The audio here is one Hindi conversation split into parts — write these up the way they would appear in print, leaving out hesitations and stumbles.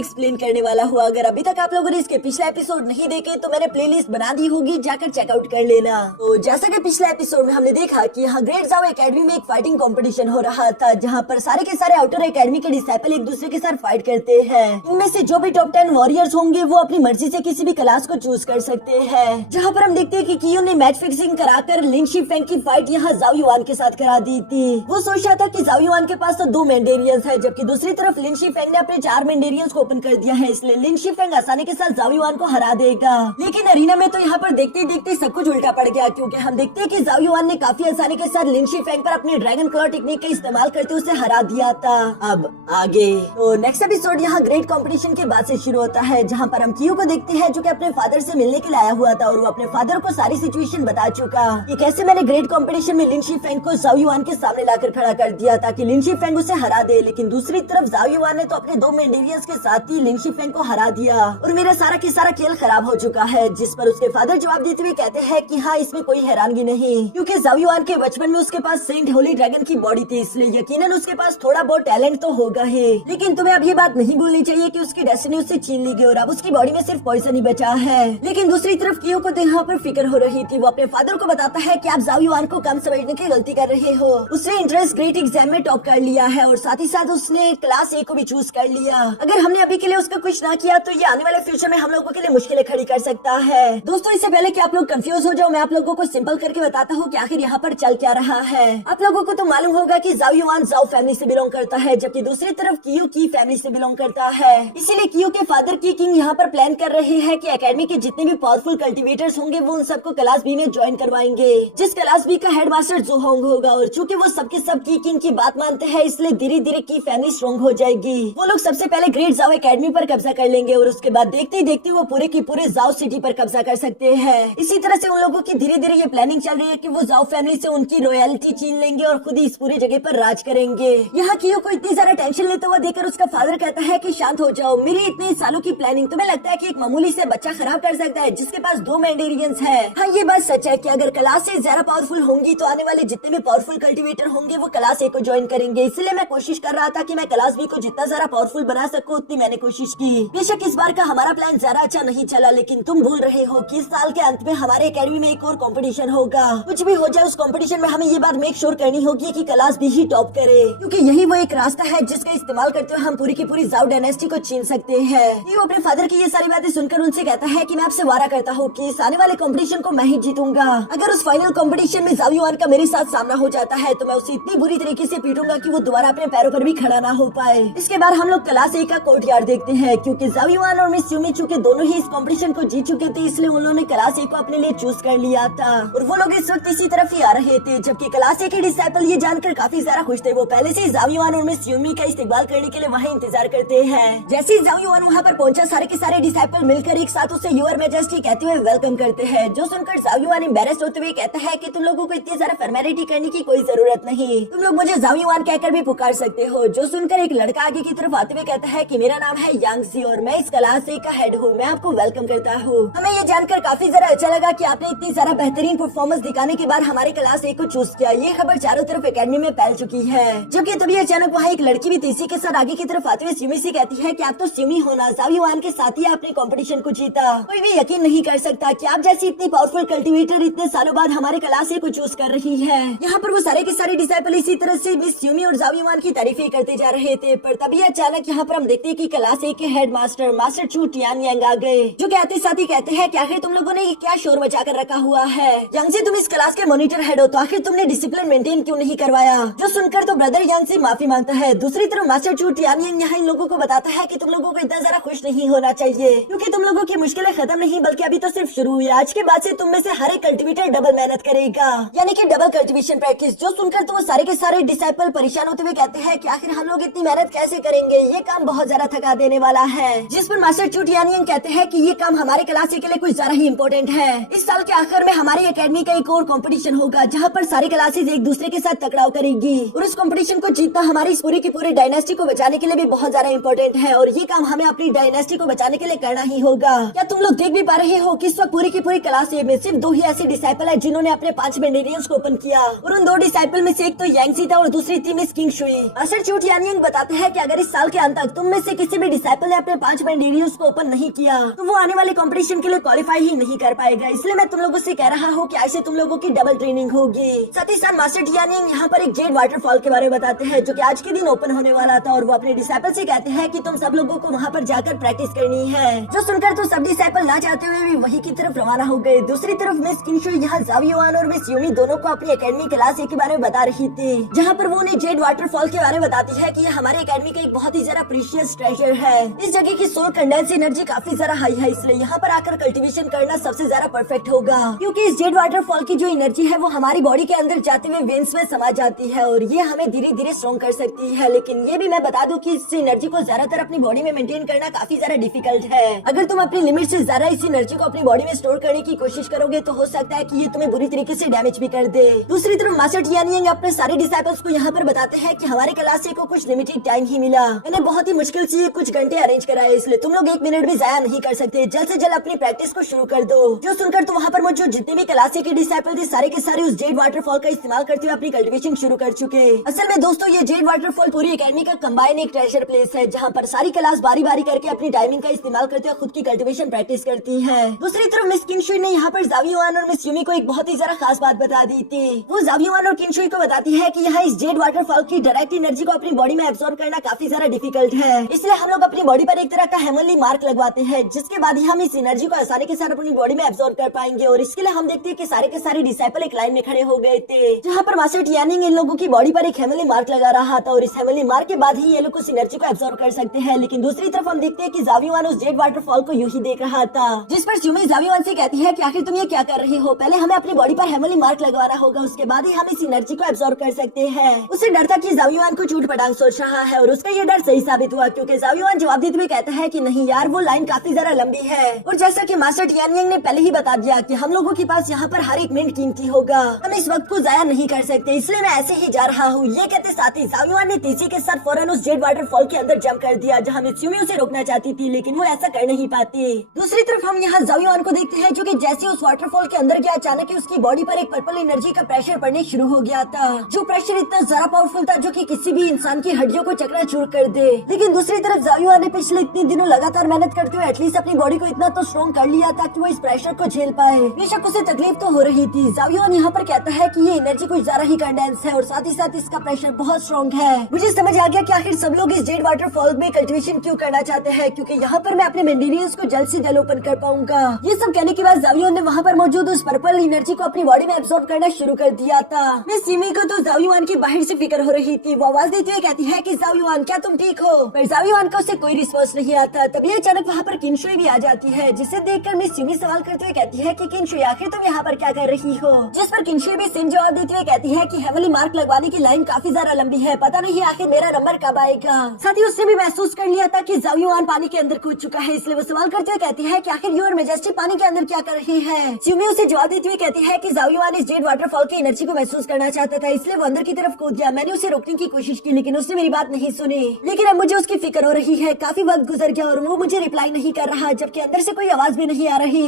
एक्सप्लेन करने वाला हूँ। अगर अभी तक आप लोगों ने इसके पिछला एपिसोड नहीं देखे तो मैंने प्लेलिस्ट बना दी होगी, जाकर चेकआउट कर लेना। तो जैसा कि पिछले एपिसोड में हमने देखा कि यहाँ ग्रेट जाओ एकेडमी में एक फाइटिंग कंपटीशन हो रहा था, जहाँ पर सारे के सारे आउटर एकेडमी के डिसाइपल एक दूसरे के साथ फाइट करते हैं। इनमें से जो भी टॉप 10 वॉरियर्स होंगे वो अपनी मर्जी से किसी भी क्लास को चूज कर सकते हैं। जहाँ पर हम देखते हैं कि कियो ने मैच फिक्सिंग कराकर लिन शिफेंग की फाइट यहाँ जाओ युआन के साथ करा दी थी। वो सोच रहा था कि जाओ युआन के पास तो 2 मेंडेरियंस है, जबकि दूसरी तरफ लिन शिफेंग ने अपने 4 मेंडेरियंस को ओपन कर दिया है, इसलिए लिन शिफेंग आसानी के साथ जाओ युआन को हरा देगा। लेकिन अरीना में तो यहाँ पर देखते ही देखते सब कुछ उल्टा पड़ गया, क्योंकि हम देखते हैं कि जाओ युआन ने काफी आसानी के साथ लिन शिफेंग पर अपने ड्रैगन क्लॉ टेक्निक का इस्तेमाल करते उसे हरा दिया था। अब आगे तो नेक्स्ट एपिसोड यहाँ ग्रेट कंपटीशन के बाद से शुरू होता है, जहाँ पर हम कियो को देखते हैं जो कि अपने फादर से मिलने के लिए आया हुआ था और वो अपने फादर को सारी सिचुएशन बता चुका कि कैसे मैंने ग्रेट कंपटीशन में लिन शिफेंग को जाओ युआन के सामने लाकर खड़ा कर दिया ताकि लिन शिफेंग उसे हरा दे। लेकिन दूसरी तरफ जाओ युआन ने तो अपने 2 मेंडेरियंस के साथ ही लिन शिफेंग को हरा दिया और मेरा सारा की सारा खेल खराब हो चुका है। जिस पर उसके फादर जवाब देते हुए कहते हैं कि हाँ, इसमें कोई हैरानगी नहीं, क्योंकि जाओ युआन के बचपन में उसके पास सेंट होली ड्रैगन की बॉडी थी, इसलिए यकीनन उसके पास थोड़ा बहुत टैलेंट तो होगा ही। लेकिन तुम्हें अब ये बात नहीं भूलनी चाहिए कि उसकी डेस्टिनी उससे छीन ली गई और अब उसकी बॉडी में सिर्फ पॉइजन ही बचा है। लेकिन दूसरी तरफ कियो को तो यहाँ पर फिक्र हो रही थी। वो अपने फादर को बताता है कि आप जाओ युआन को कम समझने की गलती कर रहे हो। उसने इंट्रेंस ग्रेट एग्जाम में टॉप कर लिया है और साथ ही साथ उसने क्लास ए को भी चूज कर लिया। अगर हमने अभी के लिए उसका कुछ ना किया तो ये आने वाले फ्यूचर में हम लोगों के लिए मुश्किलें खड़ी कर सकता है। दोस्तों, इससे पहले कि आप लोग कंफ्यूज हो जाओ, मैं आप लोगों को सिंपल करके बताता हूँ कि आखिर यहाँ पर चल क्या रहा है। आप लोगों को तो मालूम होगा कि जाओ युआन जाओ फैमिली से बिलोंग करता है, जबकि दूसरी तरफ कियो की फैमिली से बिलोंग करता है। इसीलिए कियो के फादर की किंग यहाँ पर प्लान कर रहे हैं कि एकेडमी के जितने भी पावरफुल कल्टीवेटर्स होंगे वो उन सबको क्लास बी में ज्वाइन करवाएंगे, जिस क्लास बी का हेडमास्टर जुहोंग होगा। और चूंकि वो सबके सब की किंग की बात मानते हैं, इसलिए धीरे धीरे की फैमिली स्ट्रॉन्ग हो जाएगी। वो लोग सबसे पहले ग्रेट जाओ एकेडमी पर कब्जा कर लेंगे और उसके बाद देखते ही देखते वो पूरे की पूरे जाओ सिटी पर कब्जा कर सकते हैं। इसी तरह से उन लोगों की धीरे धीरे ये प्लानिंग चल रही है कि वो जाओ फैमिली से उनकी रॉयल्टी छीन लेंगे और खुद ही इस पूरी जगह पर राज करेंगे। यहाँ कियो को इतनी सारा टेंशन लेता हुआ देखकर उसका फादर कहता है कि शांत हो जाओ, मेरी इतने सालों की प्लानिंग तुम्हें लगता है कि एक मामूली से बच्चा खराब कर सकता है जिसके पास 2 मेंडेरियंस है। हाँ, ये बात सच है कि अगर क्लास से ज्यादा पावरफुल होंगी तो आने वाले जितने भी पावरफुल कल्टीवेटर होंगे वो क्लास ए को ज्वाइन करेंगे। इसलिए मैं कोशिश कर रहा था कि मैं क्लास बी को जितना ज्यादा पावरफुल बना सकूं उतनी मैंने कोशिश की। बेशक इस बार का हमारा प्लान ज्यादा अच्छा नहीं चला, लेकिन तुम भूल रहे हो कि इस साल के अंत में हमारे एकेडमी में एक और कंपटीशन होगा। कुछ भी हो जाए उस कंपटीशन में हमें ये बात मेक श्योर करनी होगी कि क्लास बी ही टॉप करे, क्योंकि यही वो एक रास्ता है जिसका इस्तेमाल करते हुए हम पूरी की पूरी जाओ डायनेस्टी को छीन सकते हैं। वो अपने फादर की ये सारी बातें सुनकर उनसे कहता है कि मैं आपसे वादा करता हूँ कि इस आने वाले कंपटीशन को मैं ही जीतूंगा। अगर उस फाइनल कंपटीशन में जाओ युआन का मेरे साथ सामना हो जाता है तो मैं उसे इतनी बुरी तरीके से पीटूंगा कि वो दोबारा अपने पैरों पर भी खड़ा ना हो पाए। इसके बाद हम लोग क्लास ए का कोर्टयार्ड देखते हैं, क्योंकि जाओ युआन और मिस यूमी चूंकि दोनों ही इस कंपटीशन को जीत चुके थे, इसलिए उन्होंने क्लास ए को अपने लिए चूज कर लिया था और वो लोग इस वक्त इसी तरफ ही आ रहे थे। जबकि क्लास ए के डिसाइपल ये जानकर काफी ज्यादा खुश थे। वो पहले से जाओ युआन और मिस यूमी का इस्तेमाल करने के लिए वहाँ इंतजार करते हैं। जैसे ही जाओ युआन वहाँ पर पहुंचा, सारे के सारे डिसाइपल मिलकर एक साथ उसे योर मैजेस्टी कहते हुए वेलकम करते हैं, जो सुनकर जाओ युआन एम्बैरेस्ड होते हुए कहता है कि तुम लोगों को इतनी सारा फॉर्मेलिटी करने की कोई जरूरत नहीं, तुम लोग मुझे जाओ युआन कहकर भी पुकार सकते हो। जो सुनकर एक लड़का आगे की तरफ आते हुए कहता है कि मेरा नाम है यांगजी और मैं इस क्लास ए का हेड हूँ, मैं आपको वेलकम करता हूँ। हमें ये जानकर काफी ज्यादा अच्छा लगा कि आपने इतनी सारा बेहतरीन परफॉर्मेंस दिखाने के बाद हमारे क्लास ए को चूज किया। ये खबर चारों तरफ एकेडमी में फैल चुकी है। जबकि तभी अचानक वहाँ एक लड़की भी तेजी के साथ आगे की तरफ आते हुए स्यूमी से कहती है कि आप तो स्यूमी होना, जाओ युआन के साथ ही आपने कंपटीशन को जीता। कोई भी यकीन नहीं कर सकता कि आप जैसी इतनी पावरफुल कल्टीवेटर इतने सालों बाद हमारे क्लास ए को चूज कर रही है। यहाँ पर वो सारे के सारे डिसाइपल इसी तरह से मिस यूमी और जाओ युआन की तारीफें करते जा रहे थे, पर तभी अचानक यहाँ पर हम देखते हैं कि क्लास ए के हेड मास्टर मास्टर चू टियानयांग आ गए, जो कहते साथ ही कहते हैं कि आखिर तुम लोगों ने क्या शोर मचा कर रखा हुआ है। यांगजी, तुम इस क्लास के मॉनिटर हेड हो, तो आखिर तुमने डिसिप्लिन मेंटेन क्यों नहीं करवाया। जो सुनकर तो ब्रदर यांग से माफी मांगता है। दूसरी तरफ मास्टर चू टियानयांग यहाँ इन लोगों को बताता है कि तुम लोगों को इतना ज्यादा खुश नहीं होना चाहिए, क्योंकि तुम लोगों की मुश्किलें खत्म नहीं बल्कि अभी तो सिर्फ शुरू हुई। आज के बाद से तुम में से हर एक कल्टीवेटर डबल मेहनत करेगा, यानी कि डबल कल्टीवेशन प्रैक्टिस। जो सुनकर तो वो सारे के सारे डिसाइपल परेशान होते हुए कहते हैं कि आखिर हम लोग इतनी मेहनत कैसे करेंगे, ये काम बहुत ज्यादा थका देने वाला है। जिस पर मास्टर चू टियानयांग कहते हैं कि ये काम हमारे क्लास के लिए कुछ ज्यादा ही इम्पोर्टेंट है। इस साल के आखिर में हमारी एकेडमी का एक और कंपटीशन होगा, जहाँ पर सारी क्लासेज एक दूसरे के साथ टकराव करेगी और उस कंपटीशन को जीतना हमारी इस पूरी की पूरी डायनेस्टी को बचाने के लिए भी बहुत ज्यादा इम्पोर्टेंट है और ये काम हमें अपनी डायनेस्टी को बचाने के लिए करना ही होगा। क्या तुम लोग देख भी पा रहे हो कि इस वक्त पूरी की पूरी क्लास में सिर्फ 2 ही ऐसे डिसाइपल है जिन्होंने अपने 5 मेंडेरियंस को ओपन किया और उन 2 डिसाइपल में से एक तो यांगजी था और दूसरी थी मिस किंग शुई। मास्टर चू टियानयांग बताते हैं कि अगर इस साल के अंत तक तुम में से किसी किसी भी डिसाइपल ने अपने 5 मेंडेरियंस को ओपन नहीं किया तो वो आने वाले कंपटीशन के लिए क्वालिफाई ही नहीं कर पाएगा। इसलिए मैं तुम लोगों से कह रहा हूँ कि ऐसे तुम लोगों की डबल ट्रेनिंग होगी। साथ ही साथ मास्टर टियानिंग यहाँ पर एक जेड वाटरफॉल के बारे में बताते हैं जो कि आज के दिन ओपन होने वाला था, और वो अपने डिसाइपल से कहते हैं कि तुम सब लोगों को वहाँ पर जाकर प्रैक्टिस करनी है। जो सुनकर तो सब डिसाइपल ना चाहते हुए भी वही की तरफ रवाना हो गए। दूसरी तरफ मिस किनशु यहाँ ज़ावियोआन और मिस यूमी दोनों को अपनी एकेडमी क्लास के बारे में बता रही थी, जहाँ पर वो उन्हें जेड वाटरफॉल के बारे में बताती है कि ये हमारे एकेडमी का एक बहुत ही ज्यादा प्रीशियस ट्रेजर है। इस जगह की सोल कंडेंस एनर्जी काफी ज्यादा हाई है, इसलिए यहाँ पर आकर कल्टीवेशन करना सबसे ज्यादा परफेक्ट होगा, क्योंकि इस जेड वाटरफॉल की जो एनर्जी है वो हमारी बॉडी के अंदर जाते हुए वेन्स में समा जाती है और ये हमें धीरे धीरे स्ट्रॉन्ग कर सकती है। लेकिन ये भी मैं बता दूं कि इस एनर्जी को ज्यादातर अपनी बॉडी में मेंटेन करना काफी ज्यादा डिफिकल्ट है। अगर तुम अपनी लिमिट से ज्यादा इस एनर्जी को अपनी बॉडी में स्टोर करने की कोशिश करोगे तो हो सकता है कि ये तुम्हें बुरी तरीके से डैमेज भी कर दे। दूसरी तरफ मास्टर टियानिंग अपने सारे डिसाइपल्स को यहाँ पर बताते हैं कि हमारे क्लास को कुछ लिमिटेड टाइम ही मिला, मैंने बहुत ही मुश्किल से कुछ घंटे अरेंज कराए, इसलिए तुम लोग 1 मिनट भी जाया नहीं कर सकते। जल्द से जल्द अपनी प्रैक्टिस को शुरू कर दो। जो सुनकर तो वहाँ पर मौजूद जितने भी क्लास के डिसाइपल थे सारे के सारे उस जेड वाटरफॉल का इस्तेमाल करते हुए अपनी कल्टीवेशन शुरू कर चुके। असल में दोस्तों ये जेड वाटरफॉल पूरी एकेडमी का कंबाइन एक ट्रेजर प्लेस है, जहाँ पर सारी क्लास बारी बारी करके अपनी टाइमिंग का इस्तेमाल करते हुए खुद की कल्टीवेशन प्रैक्टिस करती है। दूसरी तरफ मिस किनशुई ने यहाँ पर ज़ावियोआन और मिस यूमी को एक बहुत ही ज्यादा खास बात बता दी थी। वो ज़ावियोआन और किनशुई को बताती है कि यहाँ इस जेड वाटरफॉल की डायरेक्ट एनर्जी को अपनी बॉडी में एब्सॉर्ब करना काफी ज्यादा डिफिकल्ट है, इसलिए हम लोग अपनी बॉडी पर एक तरह का हेवनली मार्क लगवाते हैं, जिसके बाद ही हम इस एनर्जी को आसानी के साथ अपनी बॉडी में एब्सॉर्ब कर पाएंगे। और इसके लिए हम देखते हैं कि सारे के सारे डिसाइपल एक लाइन में खड़े हो गए थे, जहाँ पर मास्टर टियानिंग इन लोगों की बॉडी पर एक हेवनली मार्क लगा रहा था और इस हेवनली मार्क के बाद ही ये लोग उस एनर्जी को एब्सॉर्ब कर सकते हैं। लेकिन दूसरी तरफ हम देखते हैं कि ज़ावियोआन उस जेड वाटरफॉल को यूं ही देख रहा था, जिस पर यूमी ज़ावियोआन से कहती है कि आखिर तुम ये क्या कर रही हो, पहले हमें अपनी बॉडी पर हेवनली मार्क लगवाना होगा, उसके बाद ही हम इस एनर्जी को एब्सॉर्ब कर सकते हैं। उसे डर था कि ज़ावियोआन को झूठ पटांग सोच रहा है और उसका ये डर सही साबित हुआ, क्योंकि ज़ावियोआन जवाब देते हुए कहता है कि नहीं यार, वो लाइन काफी ज्यादा लंबी है और जैसा कि मास्टर टियानिंग ने पहले ही बता दिया कि हम लोगों के पास यहाँ पर हर एक मिनट कीमती होगा, हम इस वक्त को जाया नहीं कर सकते, इसलिए मैं ऐसे ही जा रहा हूँ। ये कहते साथ ही ज़ावियोआन ने तेजी के साथ फौरन उस जेड वाटरफॉल के अंदर जंप कर दिया, जहाँ मिस यूमी उसे रोकना चाहती थी लेकिन वो ऐसा कर नहीं पाती। दूसरी तरफ हम यहाँ ज़ावियोआन को देखते हैं जो कि जैसे उस वाटरफॉल के अंदर गया अचानक ही उसकी बॉडी पर एक पर्पल एनर्जी का प्रेशर पड़ने शुरू हो गया था, जो प्रेशर इतना ज्यादा पावरफुल था जो कि किसी भी इंसान की हड्डियों को चकनाचूर कर दे। लेकिन दूसरी तरफ ज़ावियोआन ने पिछले इतने दिनों लगातार मेहनत करते हुए एटलीस्ट अपनी बॉडी को इतना तो स्ट्रॉन्ग कर लिया था कि वो इस प्रेशर को झेल पाए। बेशक उसे तकलीफ तो हो रही थी। ज़ावियोआन यहाँ पर कहता है कि ये एनर्जी कुछ ज्यादा ही कंडेंस है और साथ ही साथ इसका प्रेशर बहुत स्ट्रॉन्ग है। मुझे समझ आ गया कि आखिर सब लोग इस जेड वाटरफॉल में कल्टीवेशन क्यों करना चाहते हैं, क्योंकि यहाँ पर मैं अपने मेंडेरियंस को जल्द से जल्द ओपन कर पाऊंगा। ये सब कहने के बाद ज़ावियोआन ने वहाँ पर मौजूद उस पर्पल एनर्जी को अपनी बॉडी में एब्सॉर्ब करना शुरू कर दिया था। मिस यूमी को तो ज़ावियोआन की बाहर से फिक्र हो रही थी। वो आवाज देते हुए कहती है कि ज़ावियोआन क्या तुम ठीक हो, पर ज़ावियोआन को उससे कोई रिस्पॉन्स नहीं आता। तभी अचानक वहाँ पर किनशुई भी आ जाती है, जिसे देखकर मिस यूमी सवाल करते हुए कहती है कि किनशुई आखिर तुम यहाँ पर क्या कर रही हो, जिस पर किनशुई भी सेम जवाब देते हुए कहती है कि हेवनली मार्क लगवाने की लाइन काफी ज्यादा लंबी है, पता नहीं आखिर मेरा नंबर कब आएगा। साथ ही उसने भी महसूस कर लिया था कि ज़ावियोआन पानी के अंदर कूद चुका है, इसलिए वो सवाल करते हुए कहती है कि आखिर योर मेजेस्टी पानी के अंदर क्या कर रही है। यूमी उसे जवाब देते हुए कहती है कि ज़ावियोआन इस जेड वाटरफॉल की एनर्जी को महसूस करना चाहता था, इसलिए वो अंदर की तरफ कूद गया। मैंने उसे रोकने की कोशिश की लेकिन उसने मेरी बात नहीं सुनी। लेकिन अब मुझे उसकी फिक्र हो रही है, काफी वक्त गुजर गया और वो मुझे रिप्लाई नहीं कर रहा, जबकि अंदर से कोई आवाज भी नहीं आ रही।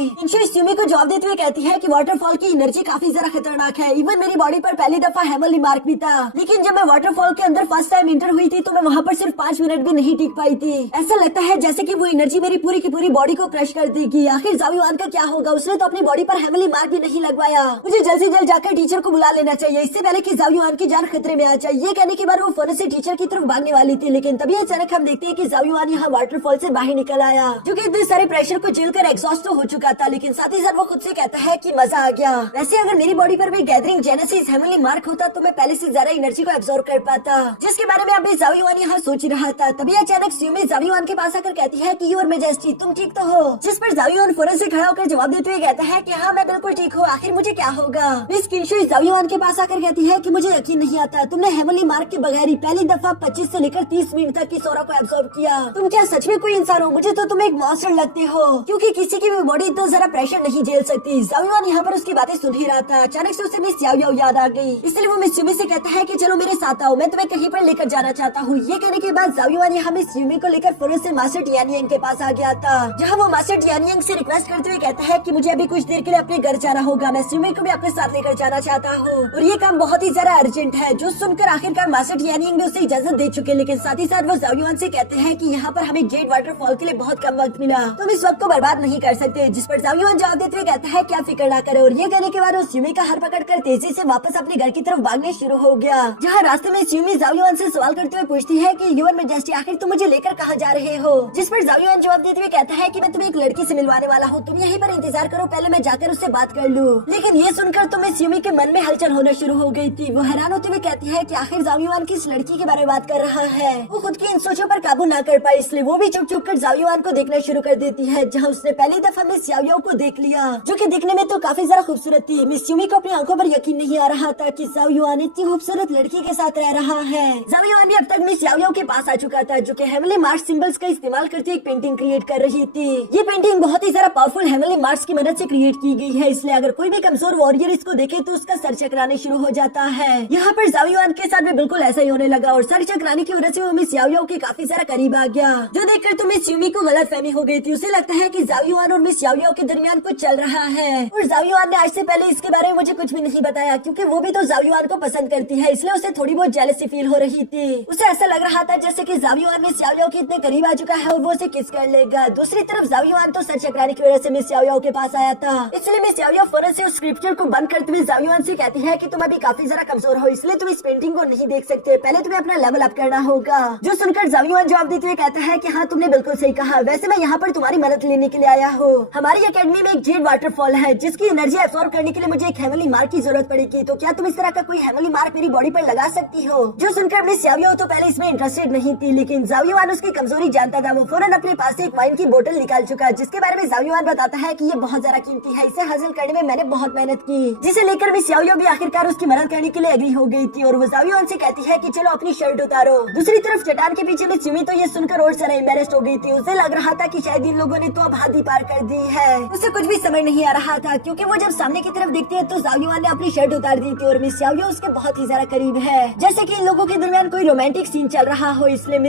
यूमी को जवाब देते हुए कहती है कि वाटरफॉल की एनर्जी काफी ज्यादा खतरनाक है, इवन मेरी बॉडी पर पहली दफा हेवनली मार्क भी था, लेकिन जब मैं वाटरफॉल के अंदर फर्स्ट टाइम इंटर हुई थी तो मैं वहाँ पर सिर्फ 5 मिनट भी नहीं टिक पाई थी। ऐसा लगता है जैसे कि वो एनर्जी मेरी पूरी की पूरी बॉडी को क्रश कर देगी। आखिर ज़ावियोआन का क्या होगा, उसने तो अपनी बॉडी पर हेवनली मार्क भी नहीं लगवाया। मुझे जल्द से जल्द जाकर टीचर को बुला लेना चाहिए, इससे पहले कि ज़ावियोआन की जान खतरे में आ जाए। ये कहने के बाद वो फौरन से टीचर की तरफ भागने वाली थी, लेकिन तभी अचानक हम देखते हैं कि ज़ावियोआन यहाँ वाटरफॉल से बाहर निकल आया, जो कि इतने सारे प्रेशर को झेलकर एग्जॉस्ट तो हो चुका था, लेकिन साथ ही साथ वो खुद से कहता है कि मजा आ गया। वैसे अगर मेरी बॉडी पर भी गैदरिंग जेनेसिस हेवनली मार्क होता तो मैं पहले से ज्यादा एनर्जी को एब्सॉर्ब कर पाता, जिसके बारे में अभी ज़ावियोआन यहाँ सोच रहा था। तभी अचानक यूमी ज़ावियोआन के पास आकर कहती है कि योर मेजेस्टी तुम ठीक तो हो, जिस पर ज़ावियोआन फौरन से खड़ा होकर जवाब देते हुए कहता है कि हाँ मैं बिल्कुल ठीक हूँ, आखिर मुझे क्या होगा। मिस किनशुई ज़ावियोआन के पास आकर कहती है कि मुझे यकीन नहीं आता, तुमने हेवनली मार्क के बगैर ही पहली दफा 25 से लेकर 30 मिनट तक की सोरा को एब्सॉर्ब किया। तुम क्या सच में कोई इंसान हो? मुझे तो तुम एक मॉन्स्टर लगते हो, क्योंकि किसी की भी बॉडी इतना जरा प्रेशर नहीं झेल सकती। ज़ावियोआन यहाँ पर उसकी बातें सुन ही रहा था। अचानक से उसे मिस याओ याओ याद आ गई, इसलिए वो मिस यूमी से कहता है कि चलो मेरे साथ आओ, मैं तुम्हें कहीं पर लेकर जाना चाहता हूँ। ये कहने के बाद ज़ावियोआन यहाँ मिस यूमी को लेकर फौरन से मास्टर टियानिंग के पास आ गया था, जहाँ वो मास्टर टियानिंग से रिक्वेस्ट करते हुए कहता है कि मुझे अभी कुछ देर के लिए अपने घर जाना होगा, मैं यूमी को भी अपने साथ लेकर जाना चाहता हूँ और ये काम बहुत ही ज्यादा अर्जेंट है। जो सुनकर आखिरकार मास्टर टियानिंग ने उसे इजाजत दे चुके, लेकिन साथ ही साथ वो ज़ावियोआन से कहते हैं कि यहाँ पर हमें जेड वाटरफॉल के लिए बहुत कम वक्त मिला, तुम इस वक्त को बर्बाद नहीं कर सकते। जिस पर जाओ युआन जवाब देते हुए कहता है क्या फिक्र ना करो। और ये कहने के बाद स्यूमी का हाथ पकड़कर तेजी से वापस अपने घर की तरफ भागने शुरू हो गया। जहाँ रास्ते में स्यूमी जाओ युआन से सवाल करते हुए पूछती है कि युआन मेजेस्टी आखिर तुम मुझे लेकर कहाँ जा रहे हो। जिस पर जाओ युआन जवाब देते हुए कहता है कि मैं तुम्हें एक लड़की से मिलवाने वाला हूँ, तुम यहीं पर इंतजार करो, पहले मैं जाकर उससे बात कर लूँ। लेकिन ये सुनकर तुम्हें स्यूमी के मन में हलचल होना शुरू हो गई थी। वो हैरान होते हुए कहती है कि आखिर जाओ युआन किस लड़की के बारे में बात कर रहा है। वो खुद की इन सोचों पर काबू ना कर पाई, इसलिए वो भी चुप चुप कर जाओ युआन को देखना शुरू कर देती है। जहाँ उसने पहली दफा मिस याओयाओ को देख लिया, जो कि दिखने में तो काफी ज्यादा खूबसूरत थी। मिस यूमी को अपनी आंखों पर यकीन नहीं आ रहा था कि जाओ युआन इतनी खूबसूरत लड़की के साथ रह रहा है। जाओ युआन भी अब तक मिस याओयाओ के पास आ चुका था, जो कि हेवनली मार्क्स सिंबल्स का इस्तेमाल करते एक पेंटिंग क्रिएट कर रही थी। ये पेंटिंग बहुत ही ज्यादा पावरफुल हेवनली मार्क्स की मदद से क्रिएट की गई है, इसलिए अगर कोई भी कमजोर वॉरियर इसको देखे तो उसका सर चकराने शुरू हो जाता है। यहाँ पर जाओ युआन के साथ भी बिल्कुल ऐसा ही होने लगा और सर चकराने की वजह से वो मिस याओयाओ के काफी ज्यादा करीब आ गया, जो देखकर तो मिस यूमी को गलत फहमी हो गई थी। उसे लगता है कि जाओ युआन और मिस याओयाओ के दरमियान कुछ चल रहा है और जाओ युआन ने आज से पहले इसके बारे में मुझे कुछ भी नहीं बताया, क्योंकि वो भी तो जाओ युआन को पसंद करती है, इसलिए उसे थोड़ी बहुत जेलसी फील हो रही थी। उसे ऐसा लग रहा था जैसे कि जाओ युआन मिस याओयाओ के इतने करीब आ चुका है और वो उसे किस कर लेगा। दूसरी तरफ जाओ युआन तो सर चकराने की वजह से मिस याओयाओ के पास आया था, इसलिए मिस याओयाओ फौरन से उस स्क्रिप्चर को बंद करते हुए जाओ युआन से कहती है कि तुम अभी काफी ज्यादा कमजोर हो, इसलिए तुम इस पेंटिंग को नहीं देख सकते, पहले तुम्हें अपना लेवल अप करना होगा। जो सुनकर जाओ युआन जवाब देते हुए कहता है कि हाँ तुमने बिल्कुल सही कहा, वैसे मैं यहाँ पर तुम्हारी मदद लेने के लिए आया हूँ। हमारी अकेडमी में एक जेड वाटरफॉल है जिसकी एनर्जी एब्सॉर्ब करने के लिए मुझे एक हेवनली मार्क की जरूरत पड़ेगी, तो क्या तुम इस तरह का कोई हेवनली मार्क मेरी बॉडी पर लगा सकती हो। जो सुनकर मिस याओयाओ तो पहले इसमें इंटरेस्टेड नहीं थी, लेकिन जाओ युआन उसकी कमजोरी जानता था। वो फौरन अपने पास से एक वाइन की बोतल निकाल चुका, जिसके बारे में जाओ युआन बताता है कि ये बहुत ज्यादा कीमती है, इसे हासिल करने में मैंने बहुत मेहनत की, जिसे लेकर मिस याओयाओ भी आखिरकार उसकी मदद करने के लिए एग्री हो गई थी और वो जाओ युआन से कहती है कि चलो अपनी शर्ट उतारो। दूसरी तरफ चट्टान के पीछे मिस यूमी तो ये सुनकर और सारा एम्बेरेस्ड हो गई थी। उसे लग रहा था कि शायद इन लोगों ने तो अब हद ही पार कर दी है। उसे कुछ भी समझ नहीं आ रहा था, क्योंकि वो जब सामने की तरफ देखती है तो जाओ युआन ने अपनी शर्ट उतार दी थी और मिस याओयाओ उसके बहुत ही ज्यादा करीब है, जैसे कि इन लोगों के दरमियान कोई रोमांटिक सीन चल रहा हो। इसलिए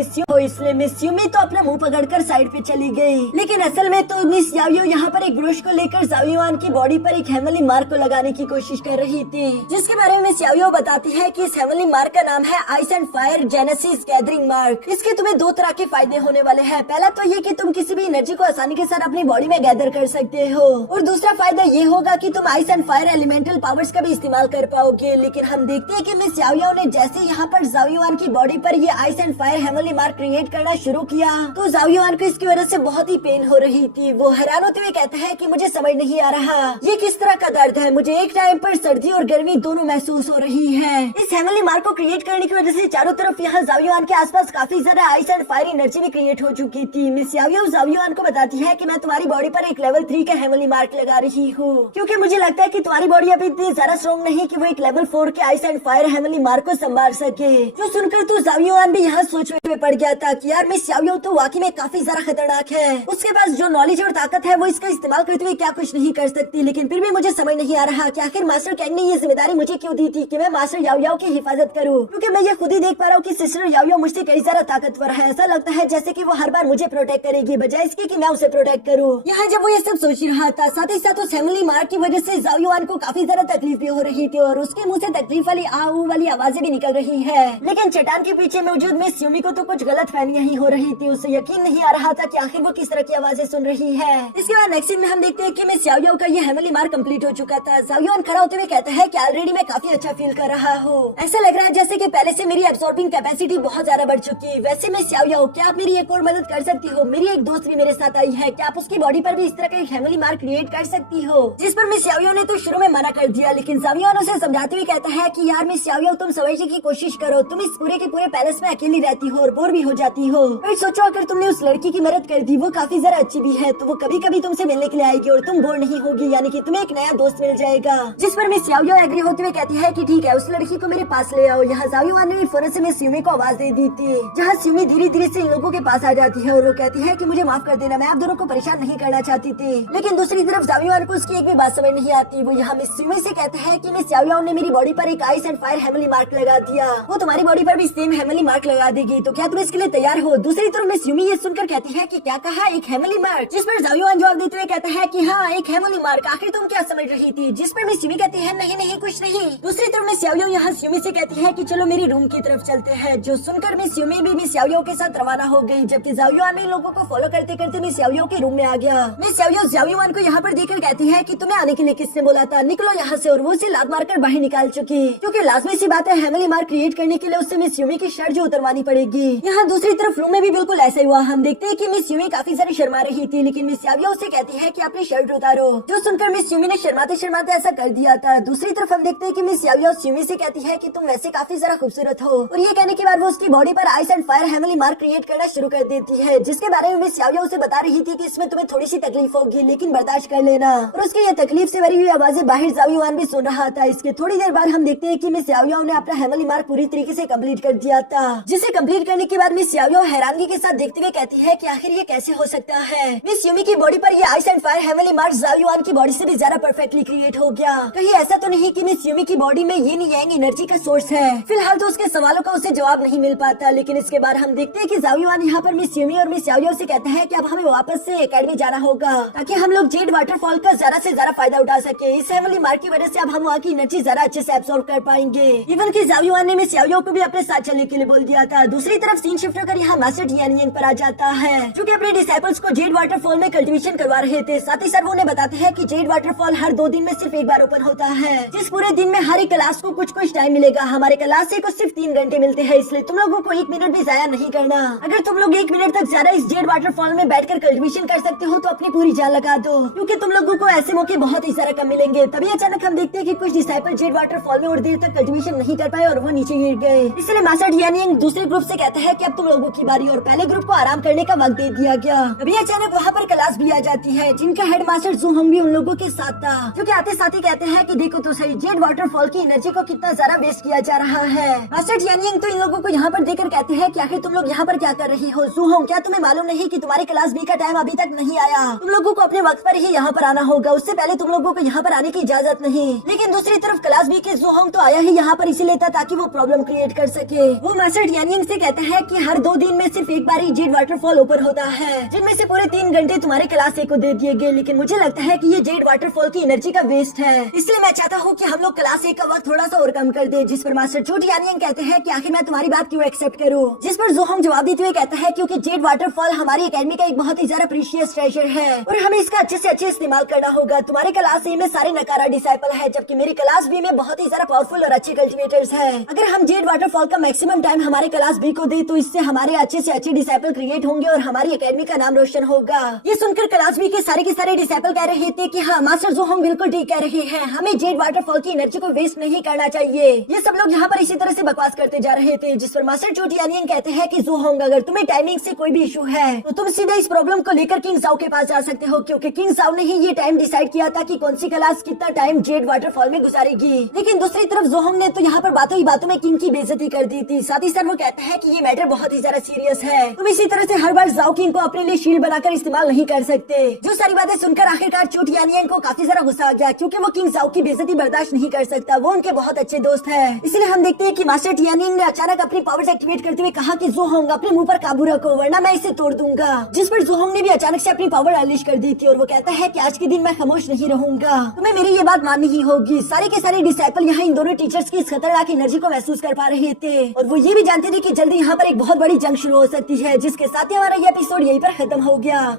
मिस यूमी तो अपना मुंह पकड़कर साइड पे चली गई, लेकिन असल में तो मिस याओयाओ यहाँ पर एक ब्रश को लेकर जाओ युआन की बॉडी पर एक हेवनली मार्क को लगाने की कोशिश कर रही थी, जिसके बारे में मिस याओयाओ बताती है कि इस हेवनली मार्क का नाम है ice and fire genesis gathering mark. इसके तुम्हें दो तरह के फायदे होने वाले हैं। पहला तो ये कि तुम किसी भी एनर्जी को आसानी के साथ अपनी बॉडी में गैदर कर सकते हो, और दूसरा फायदा ये होगा कि तुम ice and fire elemental powers का भी इस्तेमाल कर पाओगे। लेकिन हम देखते हैं कि मिस याओयाओ ने जैसे यहाँ पर जाओ युआन की बॉडी पर ये ice and fire heavenly mark create करना शुरू किया, तो जाओ युआन को इसकी वजह से बहुत ही पेन हो रही थी। वो हैरान होते हुए कहता है कि मुझे समझ नहीं आ रहा ये किस तरह का दर्द है, मुझे एक टाइम पर सर्दी और गर्मी दोनों महसूस हो रही है। इस हेवनली मार्क को क्रिएट करने की वजह से चारों तरफ यहाँ जाओ युआन के आसपास काफी ज्यादा आइस एंड फायर एनर्जी भी क्रिएट हो चुकी थी। मिस याओयाओ जाओ युआन को बताती है कि मैं तुम्हारी बॉडी पर एक लेवल 3 का हेवनली मार्क लगा रही हूँ, क्योंकि मुझे लगता है कि तुम्हारी बॉडी अभी इतनी ज्यादा स्ट्रॉन्ग नहीं कि वो एक लेवल 4 के ice and fire heavenly mark को संभाल सके। जो सुनकर तो जाओ युआन भी यहाँ सोचने में पड़ गया था कि यार मिस याओयाओ तो वाकई में काफी ज्यादा खतरनाक है, उसके पास जो नॉलेज और ताकत है वो इसका इस्तेमाल करते हुए क्या कुछ नहीं कर सकती। लेकिन फिर भी मुझे समझ नहीं आ रहा कि आखिर मास्टर कैंग ने ये जिम्मेदारी मुझे क्यों दी थी कि मैं मास्टर याओयाओ की हिफाजत करूं, क्योंकि मैं ये खुद ही देख पा रहा हूँ कि सिस्टर याओयाओ मुझसे कई ज्यादा ताकतवर है। ऐसा लगता है जैसे कि वो हर बार मुझे प्रोटेक्ट करेगी बजाय इसके कि मैं उसे प्रोटेक्ट करूँ। यहाँ जब वो ये सब सोच रहा था, साथ ही साथ उस हेवनली मार्क की वजह से जाओ युआन को काफी ज्यादा तकलीफ भी हो रही थी और उसके मुंह से तकलीफ वाली आऊ वाली आवाजें भी निकल रही है। लेकिन चट्टान के पीछे मौजूद मिस यूमी को तो कुछ गलत फहमियां ही हो रही थी। उसे यकीन नहीं आ रहा था कि आखिर वो किस तरह की आवाजें सुन रही है। इसके बाद नेक्स्ट सीन में हम देखते हैं कि मिस याओयाओ का ये हेवनली मार्क कंप्लीट हो चुका था। जाओ युआन खड़ा होते हुए कहता है कि ऑलरेडी मैं काफी अच्छा फील कर रहा हूँ, ऐसा लग रहा है जैसे कि पहले से मेरी एब्सॉर्बिंग कैपेसिटी बहुत ज्यादा बढ़ चुकी है। वैसे मिस याओयाओ क्या आप मेरी एक और मदद कर सकती हो? मेरी एक दोस्त भी मेरे साथ आई है, क्या आप उसकी बॉडी पर भी इस तरह का एक हेवनली मार्क क्रिएट कर सकती हो? जिस पर मिस याओयाओ ने तो शुरू में मना कर दिया, लेकिन जाओ युआन उसे समझाते हुए कहता है कि यार मिस याओयाओ तुम समझने की कोशिश करो, तुम इस पूरे के पूरे पैलेस में अकेली रहती हो और बोर भी हो जाती हो। फिर सोचो अगर तुमने उस लड़की की मदद कर दी, वो काफी ज्यादा अच्छी भी है, तो वो कभी कभी तुमसे मिलने के लिए आएगी और तुम बोर नहीं होगी, यानी कि तुम्हें एक नया दोस्त मिल जाएगा। जिस पर मिस याओयाओ एग्री होते हुए कहती है कि ठीक है, उस लड़की को मेरे पास ले आओ। यहाँ जाओ युआन ने फौरन से मिस यूमी को आवाज दे दी थी, जहाँ यूमी धीरे धीरे से इन लोगों के पास आ जाती है और वो कहती है कि मुझे माफ कर देना, मैं आप दोनों को परेशान नहीं करना चाहती थी। लेकिन दूसरी तरफ जाओ युआन को उसकी एक भी बात समझ नहीं आती। वो यहाँ मिस यूमी से कहता है कि मिस याओयाओ ने मेरी बॉडी पर एक ice and fire heavenly mark लगा दिया, वो तुम्हारी बॉडी पर भी सेम हेवनली मार्क लगा देगी, तो क्या तुम इसके लिए तैयार हो? दूसरी तरफ मिस यूमी ये सुनकर कहती है कि क्या कहा, एक हेवनली मार्क? जिस पर जाओ युआन जवाब देते हुए कहता है कि हाँ एक हेवनली मार्क, आखिर तुम क्या समझ रही थी? जिस पर मिस यूमी कहती है नहीं नहीं कुछ नहीं। दूसरी तरफ मिस याओयाओ यहाँ यूमी से कहती है कि चलो मेरी रूम की तरफ चलते हैं, जो सुनकर मिस यूमी भी मिस याओयाओ के साथ रवाना हो गई, जबकि ज़ाओयुआन इन लोगों को फॉलो करते करते मिस याओयो के रूम में आ गया। मिस याओयो ज़ाओयुआन को यहाँ पर देखकर कहती है कि तुम्हें आने के लिए किसने बोला था, निकलो यहाँ से। और वो उसे लात मारकर बाहर निकाल चुकी, क्योंकि लाजमी सी बात है फैमिली मार्क क्रिएट करने के लिए उससे मिस यूमी की शर्ट जो उतरवानी पड़ेगी। यहाँ दूसरी तरफ रूम में भी बिल्कुल ऐसा ही हुआ। हम देखते हैं कि मिस यूमी काफी सारी शर्मा रही थी, लेकिन मिस याओयो उसे कहती है कि अपनी शर्ट उतारो, जो सुनकर मिस यूमी ने शर्माते शर्माते ऐसा कर दिया था। दूसरी तरफ हम देखते हैं कि मिस याओयो यूमी से कहती है कि तुम वैसे काफी ज्यादा खूबसूरत हो, और ये कहने के बाद वो उसकी बॉडी पर ice and fire family mark create करना शुरू कर देती है, जिसके बारे में मिस याओयो उसे बता रही थी कि इसमें तुम्हें थोड़ी सी तकलीफ होगी, लेकिन बर्दाश्त कर लेना। और उसकी ये तकलीफ से भरी हुई आवाजें बाहर ज़ाओयुआन भी सुन रहा था। इसके थोड़ी देर बाद हम देखते हैं कि मिस याओयो ने अपना फैमिली मार्क पूरी तरीके से कंप्लीट कर दिया था, जिसे कंप्लीट करने के बाद मिस याओयो हैरानगी के साथ देखते हुए कहती है कि आखिर ये कैसे हो सकता है। मिस यूमी की बॉडी पर ये ice and fire family mark Zhaoyuan की बॉडी से भी ज्यादा परफेक्टली क्रिएट हो गया। कहीं ऐसा तो नहीं कि मिस यूमी की बॉडी में ये यांग एनर्जी का सोर्स है। फिलहाल तो उसके सवालों का उसे जवाब नहीं मिल पाता, लेकिन इसके बाद हम देखते हैं कि ज़ाओयुआन यहाँ पर मिस यूमी और मिस याओयो से कहता है कि अब हमें वापस से एकेडमी जाना होगा, ताकि हम लोग जेड वाटरफॉल का ज्यादा से ज्यादा फायदा उठा सके। इस फैमिली मार्क की वजह से अब हम वहाँ की एनर्जी ज्यादा अच्छे से एब्सॉर्ब कर पाएंगे। इवन कि ज़ाओयुआन ने मिस याओयो को भी अपने साथ चलने के लिए बोल दिया था। दूसरी तरफ सीन शिफ्ट होकर यहाँ मास्टर टियानियांग पर आ जाता है, जो कि अपने डिसाइपल्स को जेड वाटरफॉल में कल्टीवेशन करवा रहे थे। साथ ही साथ वो उन्हें बताते हैं कि जेड वाटरफॉल हर 2 दिन में सिर्फ एक बार ओपन होता है, जिस पूरे दिन में हर एक क्लास को कुछ कुछ टाइम मिलेगा। हमारे क्लास से कुछ सिर्फ 3 घंटे मिलते हैं, इसलिए तुम लोगों को 1 मिनट भी जाया नहीं करना। अगर तुम लोग 1 मिनट तक ज्यादा इस जेड वाटरफॉल में बैठकर कल्टीवेशन कर सकते हो तो अपनी पूरी जान लगा दो, क्योंकि तुम लोगों को ऐसे मौके बहुत ही सारा कम मिलेंगे। तभी अचानक हम देखते हैं कि कुछ डिसाइपल जेड वाटरफॉल में और देर तक कल्टीवेशन नहीं कर पाए और वो नीचे गिर गए। इसलिए मास्टर टियानियांग दूसरे ग्रुप से कहता है कि अब तुम लोगों की बारी, और पहले ग्रुप को आराम करने का वक्त दे दिया गया। तभी अचानक वहाँ पर क्लास भी आ जाती है, जिनका हेड मास्टर ज़ूहोंग भी उन लोगों के साथ था, जो कि आते साथ ही कहते हैं कि देखो तो सही, जेड वाटरफॉल की एनर्जी को कितना ज्यादा वेस्ट किया जा रहा है। मास्टर टियानियांग तो इन लोगों को यहाँ पर देखकर कहते हैं कि आखिर तुम लोग यहाँ पर क्या कर रही हो। ज़ूहोंग, क्या तुम्हें मालूम नहीं कि तुम्हारे क्लास बी का टाइम अभी तक नहीं आया? तुम लोगों को अपने वक्त पर ही यहाँ पर आना होगा, उससे पहले तुम लोगों को यहाँ पर आने की इजाजत नहीं। लेकिन दूसरी तरफ क्लास बी के ज़ूहोंग तो आया ही यहाँ पर इसीलिए था ताकि वो प्रॉब्लम क्रिएट कर सके। वो मास्टर टियानियांग से कहता है कि हर 2 दिन में सिर्फ एक बार ही जेड वाटरफॉल ओपन होता है, जिनमें से पूरे 3 घंटे तुम्हारे क्लास ए को दे दिए गए। लेकिन मुझे लगता है कि ये जेड वाटरफॉल की एनर्जी का वेस्ट है, इसलिए मैं चाहता हूँ कि हम लोग क्लास ए का वक्त थोड़ा सा और कम कर दे। जिस पर मास्टर चू टियानियांग कहते हैं कि आखिर मैं तुम्हारी बात क्यों एक्सेप्ट करूँ। जिस पर ज़ूहोंग जवाब देते हुए कहता है क्योंकि जेड वाटरफॉल हमारी एकेडमी का एक बहुत ही ज्यादा प्रीशियस ट्रेजर है और हमें इसका अच्छे से अच्छे इस्तेमाल करना होगा। तुम्हारे क्लास ए में सारे नकारा डिसाइपल है, जबकि मेरी क्लास बी में बहुत ही ज्यादा पावरफुल और अच्छे कल्टीवेटर्स है। अगर हम जेड वाटरफॉल का मैक्सिमम टाइम हमारे क्लास बी को दे तो इससे हमारे अच्छे से अच्छे डिसाइपल क्रिएट होंगे और हमारी एकेडमी का नाम रोशन होगा। ये सुनकर क्लास बी के सारे डिसाइपल कह रहे थे कि हाँ मास्टर ज़ूहोंग बिल्कुल ठीक कह रहे हैं, हमें जेड वाटरफॉल की एनर्जी को वेस्ट नहीं करना चाहिए। ये सब लोग यहाँ पर इसी तरह से बकवास करते जा रहे थे, जिस पर मास्टर चू टियानियांग कहते हैं कि ज़ूहोंग, अगर तुम्हें टाइमिंग से कोई भी इशू है तो तुम सीधे इस प्रॉब्लम को लेकर किंग ज़ाओ के पास जा सकते हो, क्योंकि किंग ज़ाओ ने ही ये टाइम डिसाइड किया था कि कौन सी क्लास कितना टाइम जेड वाटरफॉल में गुजारेगी। लेकिन दूसरी तरफ ज़ूहोंग ने तो यहाँ पर बातों ही बातों में किंग की बेइज्जती कर दी थी। साथ ही साथ वो कहता है कि ये मैटर बहुत ही ज्यादा सीरियस है, तुम इसी तरह से हर बार ज़ाओ किंग को अपने लिए शील्ड बनाकर इस्तेमाल नहीं कर सकते। जो सारी बातें सुनकर आखिरकार चू टियानियांग को काफी ज्यादा गुस्सा आ गया, क्योंकि वो किंग ज़ाओ की बेइज्जती बर्दाश्त नहीं कर सकता। वो उनके बहुत अच्छे दोस्त है। इसलिए हम देखते हैं कि मास्टर टियानियांग ने अचानक अपनी पावर्स एक्टिवेट करते हुए कहा कि ज़ूहोंग, अपने मुंह पर काबू रखो वरना मैं इसे तोड़ दूंगा। जिस पर ज़ूहोंग ने भी अचानक से अपनी पावर अनलीश कर दी थी और वो कहता है कि आज के दिन मैं खामोश नहीं रहूंगा, तुम्हें मेरी ये बात माननी ही होगी। सारे के सारे डिसाइपल यहाँ इन दोनों टीचर्स की इस खतरनाक एनर्जी को महसूस कर पा रहे थे और वो ये भी जानते थे कि जल्दी यहाँ पर एक बहुत बड़ी जंग शुरू हो सकती है, जिसके साथ ही हमारा ये एपिसोड यहीं पर खत्म हो गया।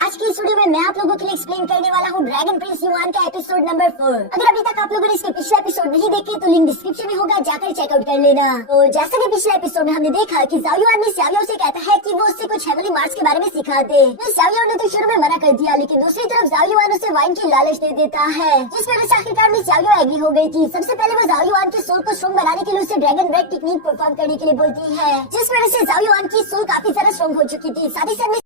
आज की इस वीडियो में मैं आप लोगों के लिए एक्सप्लेन करने वाला हूँ ड्रैगन प्रिंस युआन का एपिसोड नंबर 4। अगर अभी तक आप लोगों ने इसके पिछले एपिसोड नहीं देखे तो लिंक डिस्क्रिप्शन में होगा, जाकर चेकआउट कर लेना। तो जैसा कि पिछले एपिसोड में हमने देखा कि ज़ाओयुआन मिस याओयो से कहता है कि वो उससे कुछ हेवनली मार्क्स के बारे में सिखा दे। मिस याओयो ने तो शुरू में मना कर दिया, लेकिन दूसरी तरफ ज़ाओयुआन उसे वाइन की लालच दे देता है, जिस वजह से आखिरकार मिस याओयो एग्री हो गई थी। सबसे पहले वो ज़ाओयुआन की सोल को स्ट्रॉन्ग बनाने के लिए उसे ड्रैगन ब्रेड टेक्निक परफॉर्म करने के लिए बोलती है, जिस वजह से ज़ाओयुआन की सोल काफी ज्यादा स्ट्रॉन्ग हो चुकी थी। साथ ही साथ